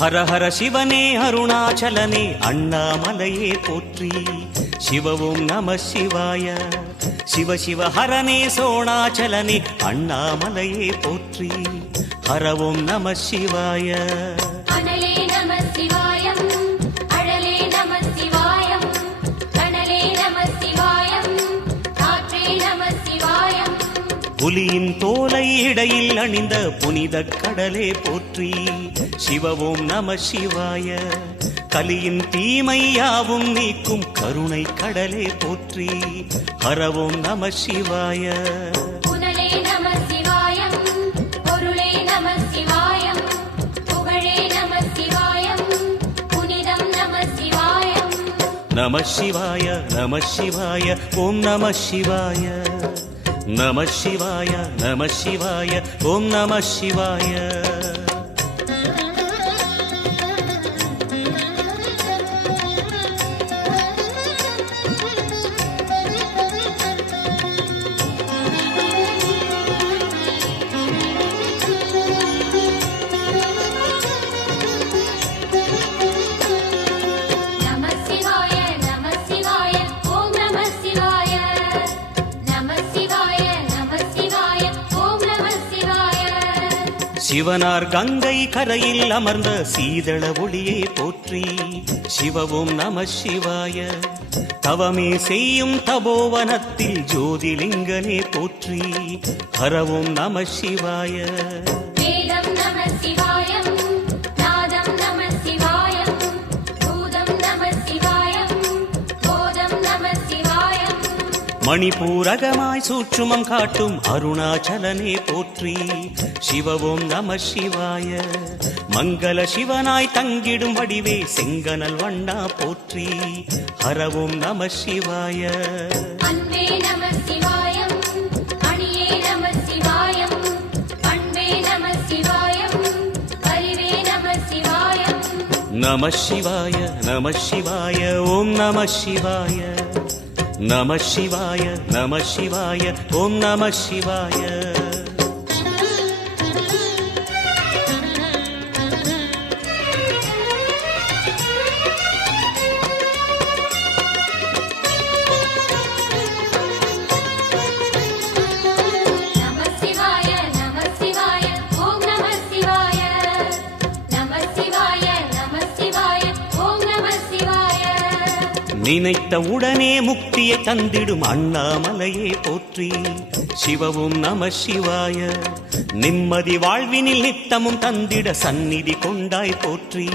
ஹர ஹர சிவனே அருணாச்சலனே அண்ணாமலையே போற்றி. சிவவும் நம சிவாய. சிவ சிவ ஹரனே சோணாச்சலனே அண்ணாமலையே போற்றி. ஹரவும் நம சிவாய. அனலே நம சிவாயம், அழலே நம சிவாயம், கனலே நம சிவாயம், காற்றே நம சிவாயம். புலியின் தோலை இடையில் அணிந்த புனித கடலே போற்றி. சிவவும் நம சிவாய. கலியின் தீமையாவும் நீக்கும் கருணை கடலே போற்றி. ஹரவும் நம சிவாய. புனலே நம சிவாயம், பொருளே நம சிவாயம், புகழே நம சிவாயம், புனிதம் நம சிவாயம். நம சிவாய நம சிவாய ஓம் நம சிவாய. நம சிவாய நம சிவாய ஓம் நம சிவாய. நம சிவாய நம சிவாய ஓம் நம சிவாய. நம சிவாய நம சிவாய ஓம் நம சிவாய. சிவனார் கங்கை கரையில் அமர்ந்த சீதள ஒளியே போற்றி. சிவவும் நம சிவாய. தவமே செய்யும் தபோவனத்தில் ஜோதிலிங்கனே போற்றி. ஹரவும் நம சிவாய. வேதம் நம சிவாயம், நாதம் நம சிவாயம், பூதம் நம சிவாயம், போதம் நம சிவாயம். மணிபூரகமாய் சூற்றுமம் காட்டும் அருணாச்சலனே போற்றி. சிவவும் நம சிவாய. மங்கள சிவனாய் தங்கிடும் வடிவே செங்கனல் வண்ணா போற்றி. ஹரவும் நம சிவாய. அன்பே நம சிவாயம், அணியே நம சிவாயம், பண்பே நம சிவாயம், அறிவே நம சிவாயம். நம சிவாய நம சிவாய ஓம் நம சிவாய. நம சிவாய நம சிவாய ஓம் நம சிவாய. நம சிவாய நம சிவாய ஓம் நம சிவாய. நம சிவாய நம சிவாய ஓம் நம சிவாய. நினைத்த உடனே முக்தியை தந்திடும் அண்ணாமலையே போற்றி. சிவவும் நம சிவாய. நிம்மதி வாழ்வினில் நித்தமும் தந்திட சந்நிதி கொண்டாய் போற்றி.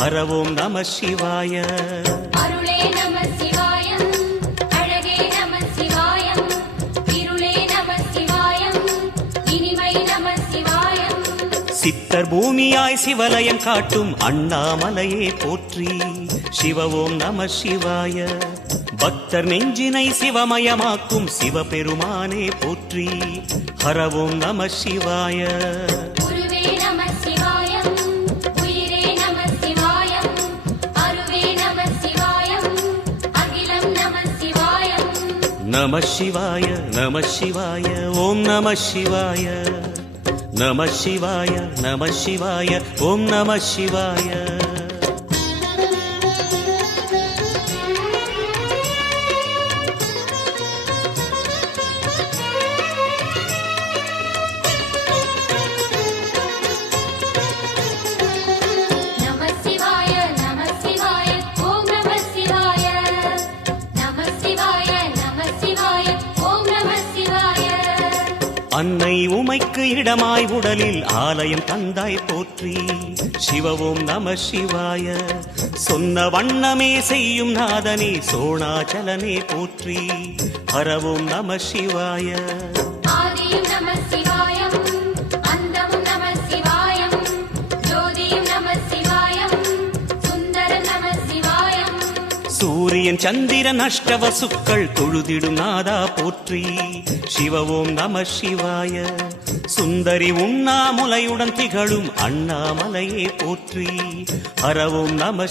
ஹரவோம் நம சிவாய. அருளே நம சிவாயம், அழகே நம சிவாயம், இருளே நம சிவாயம், இனிமை நம சிவாயம். சித்தர் பூமியாய் சிவலயம் காட்டும் அண்ணாமலையே போற்றி. சிவவோம் நம சிவாய. பக்தர் நெஞ்சினை சிவமயமாக்கும் சிவபெருமானே போற்றி. ஹரவோம் நம சிவாய. குருவே நம சிவாயம், உயிரே நம சிவாயம், அருவே நம சிவாயம், அகிலம் நம சிவாயம். நம சிவாய நம சிவாய ஓம் நம சிவாய. நம சிவாய நம சிவாய ஓம் நம சிவாய. நம சிவாய நம சிவாய ஓம் நம சிவாய. நம சிவாய நம சிவாய ஓம் நம சிவாய. அன்னை உமைக்கு இடமாய் உடலில் ஆலயம் தந்தாய் போற்றி. சிவவோம் நம சிவாய. சொன்ன வண்ணமே செய்யும் நாதனே சோணாச்சலனே போற்றி. ஹரவோம் நம சிவாய. ஆதியும் நம சிவாயம், அந்தமும் நம சிவாயம், ஜோதியும் நம சிவாயம், சுந்தரம் நம சிவாயம். சூரியன் சந்திரன் அஷ்டவசுக்கள் தொழுதிடும் நாதா போற்றி. சிவவோம் நம சிவாய. சுந்தரி உண்ணாமுலையுடன் திகழும் அண்ணாமலையே போற்றி. ஹரவோம் நம